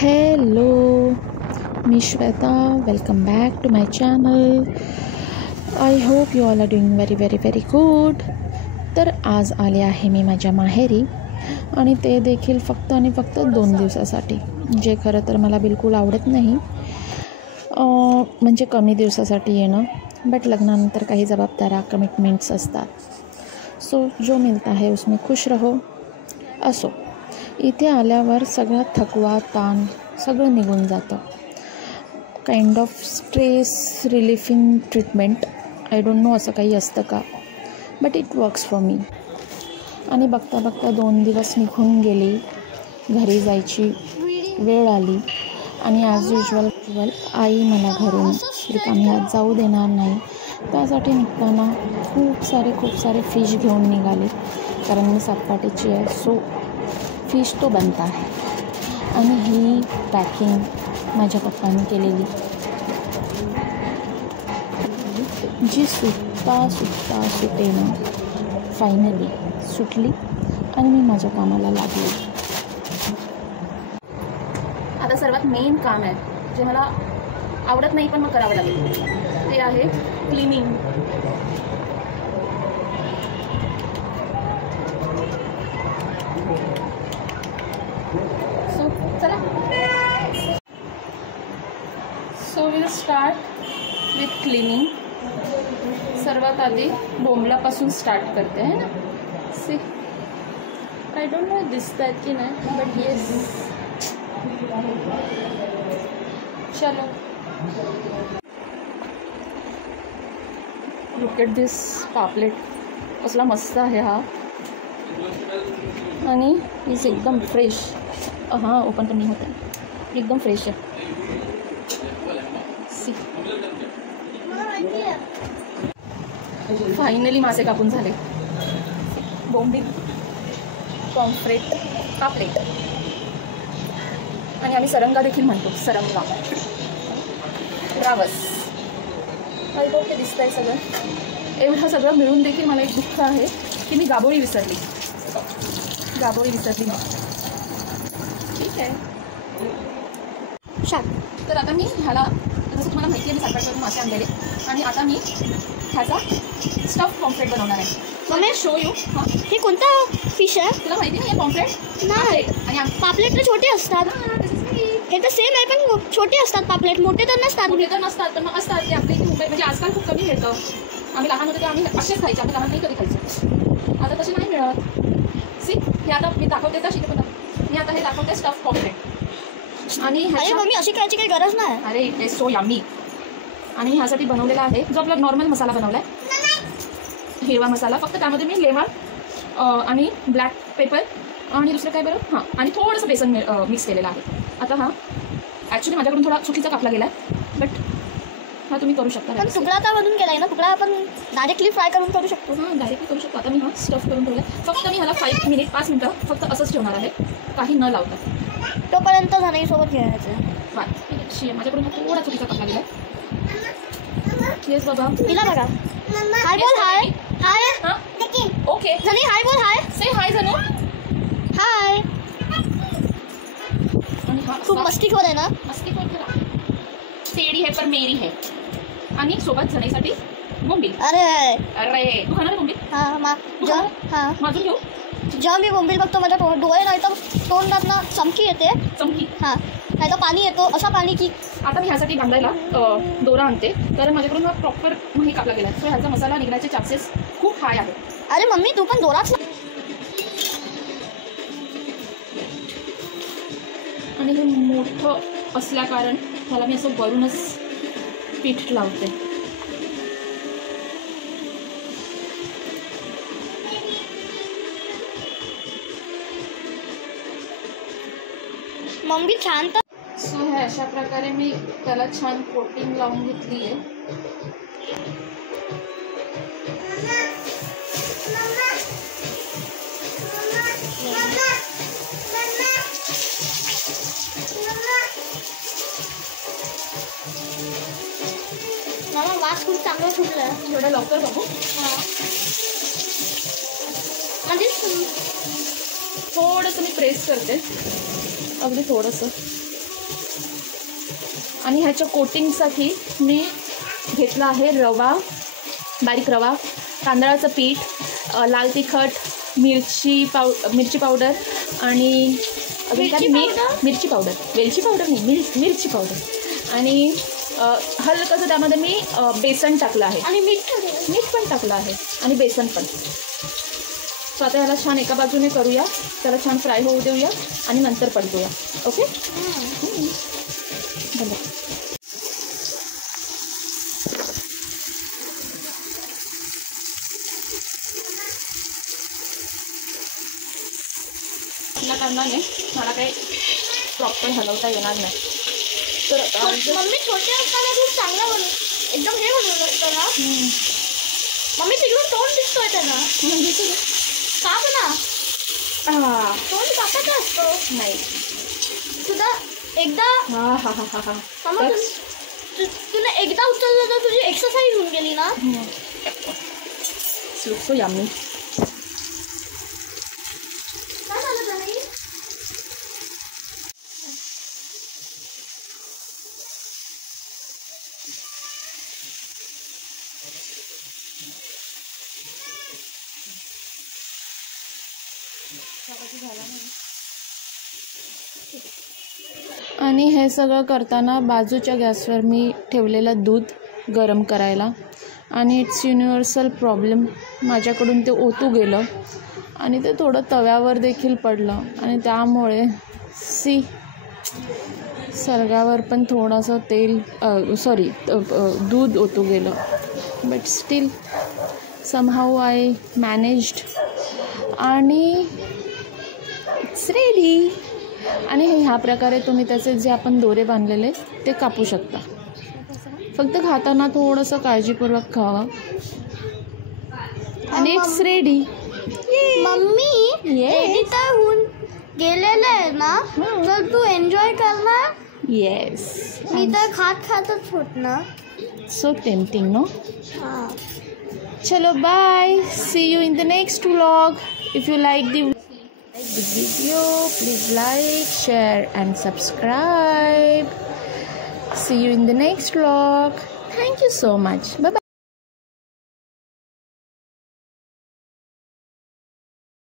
Hello, मी Shweta. Welcome back to my channel. I hope you all are doing very good. तर आज आले आहे मी माझ्या माहेरी, आणि ते देखील फक्त आणि फक्त 2 दिवसासाठी, जे खरं तर मला बिलकुल आवडत नाही. म्हणजे कमी दिवसासाठी येणं, बट लग्नानंतर काही जबाबदाऱ्या कमिटमेंट्स असतात. सो जो मिलता है उसमें खुश रहो. असो, इथे आल्यावर सगळा थकवा ताण सगळं निघून जातं. Kind of stress relieving treatment. I don't know असं काही असतं का, but it works for me. आणि बघता बघता 2 दिवस निघून गेली. घरी जायची वेळ आली, आणि ॲज युजल आई मला घरून रिकामी हात जाऊ देणार नाही. त्यासाठी निघताना खूप सारे फिश घेऊन निघाले, कारण मी सातपाटीची आहे. सो फिश तो बनता है. आणि ही पॅकिंग माझ्या पप्पांनी केलेली, जी सुटेना फायनली सुटली, आणि मी माझ्या कामाला लागले. आता सर्वात मेन काम आहे, जे मला आवडत नाही पण मग करावं लागेल, ते आहे cleaning. So will start with cleaning. सर्वात आधी बोंबलापासून स्टार्ट करते है ना. सी, आय डोंट नो दिसत आहेत की नाही, बट येस, चलो. लुक एट दिस पापलेट, कसला मस्त आहे हा, आणि इज एकदम फ्रेश. हां, ओपन पण नाही होत आहे, एकदम फ्रेश आहे. सी, फायनली मासे कापून झाले. बोंबील, पॉम्फ्रेट, पापलेट, आणि आम्ही सरंगा देखील म्हणतो, सरंगा, रावस. काही ते दिसत आहे सगळं. एवढं सगळं मिळून देखील मला एक दुःख आहे की मी गाबोळी विसरली. ठीक आहे. तर आता मी ह्याला, जसं तुम्हाला माहिती आहे, मी सातपाटीवरून मासे आणलेले, आणि आता मी ह्याचा स्टफ पॉम्फ्रेट बनवणार आहे. Mummy show you. हां, हे कोणता फिश आहे? तुला माहिती नाही आहे पॉम्फ्रेट? नाही. आणि पापलेट तर छोटे असतात. हे तर सेम आहे, पण छोटे असतात पापलेट, मोठे तर नसतात. पण मग असतात ते आपल्या इथे मुंबई, म्हणजे आजकाल खूप कमी मिळतं. आम्ही लहान होतो तेव्हा आम्ही असेच खायचे, आम्ही लहान नाही कधी खायचो. आता तसे नाही मिळत. सी, हे आता मी दाखवते, तशी पण मी आता हे दाखवते स्टफ पॉम्फ्रेट. आणि अरे मम्मी, अशी करायची काही गरज नाही. अरे इट इज सो यम्मी. आणि ह्यासाठी बनवलेला आहे जो आपला नॉर्मल मसाला बनवला आहे, हिरवा मसाला. फक्त त्यामध्ये मी लेमन आणि ब्लॅक पेपर आणि दुसरं काय बरं, हां, आणि थोडंसं बेसन मिक्स केलेलं आहे. आता हा ॲक्च्युली माझ्याकडून थोडा चुकीचा कापला गेला आहे, बट हा तुम्ही करू शकता. पण तुकडा तर बनवून केला आहे ना, तुकडा आपण डायरेक्टली फ्राय करून करू शकतो. हां, डायरेक्टली करू शकतो. आता मी हा स्टफ करून ठेवला आहे. फक्त मी ह्याला 5 मिनिटं फक्त असंच ठेवणार आहे, काही न लावता. तोपर्यंत झाडाईसोबत खेळायचं. माझ्याकडून थोडा चुकीचा कापला गेला आहे. येस बाबा, तिला बघा. हाय बोल. हाय. हां, ओके. जनी हाय बोल. हाय, से हाय जणू. हाय. आणि हा खूप मस्तीखोर आहे ना. मस्तीखोर खरा, तेडी है पर मेरी है. आणि सोबत जणीसाठी बोंबील. अरे तू खाणार बोंबील? हां, माझून घेऊ. जेव्हा मी बोंबील बघतो, माझ्या डोळे नाही तर तोंडातनं चमकी येते. हां, नाही तर पाणी येतो, असं पाणी की. आता मी ह्यासाठी बांधायला दोरा आणते, तर माझ्याकडून हा प्रॉपर नाही कापला गेला. सो ह्याचा मसाला निघण्याचे चान्सेस खूप हाय आहेत. अरे मम्मी, तू पण दोराच. आणि हे मोठं असल्या कारण ह्याला मी असं वरूनच पीठ लावते. मम्मी छान. तर सो हे अशा प्रकारे मी त्याला छान कोटिंग लावून घेतली आहे. वास खूप चांगला सुटला आहे. थोडं लवकर बघू. म्हणजे थोडंसं मी प्रेस करते, अगदी थोडंसं. आणि ह्याच्या कोटिंगसाठी मी घेतला आहे रवा, बारीक रवा, तांदळाचं पीठ, लाल तिखट, मिरची पावडर आणि अजून काय मिरची पावडर, वेलची पावडर नाही, मिरची पावडर आणि हलकंसं त्यामध्ये मी बेसन टाकलं आहे आणि मीठ पण टाकलं आहे आणि बेसन पण. सो आता ह्याला छान एका बाजूने करूया, त्याला छान फ्राय होऊ देऊया आणि नंतर पलटूया. ओके. या कारणाने मला काही प्रॉपर हलवता येणार नाही. तर मम्मी छोटे असताना खूप चांगला एकदम हे बनवलं असतं ना. मम्मी तिकडून तोंड दिसतोय त्यांना. का ना तोंड काकाचा असतो नाही तुझा एकदा. तुला एकदा उचललं तर तुझी एक्सरसाइज होऊन गेली ना. So yummy. आणि हे सगळं करताना बाजूच्या गॅसवर मी ठेवलेलं दूध गरम करायला आणि इट्स युनिव्हर्सल प्रॉब्लेम, माझ्याकडून ते ओतू गेलं आणि ते थोडं तव्यावर देखील पडलं आणि त्यामुळे सर्गावर पण थोडंसं दूध ओतू गेलं. But still somehow I managed आणि इट्स रेडी. आणि ह्या प्रकारे तुम्ही त्याचे जे आपण दोरे बांधलेले ते कापू शकता. फक्त खाताना थोडंसं काळजीपूर्वक खावा आणि इट्स रेडी. मम्मी एडिटर होऊन गेलेलं आहे ना, तर तू एन्जॉय करणार. येस, मी तर खातच होत ना. So tempting no. चलो bye, see you in the next vlog. If you like the video, please like, share and subscribe. See you in the next vlog. Thank you so much. Bye bye.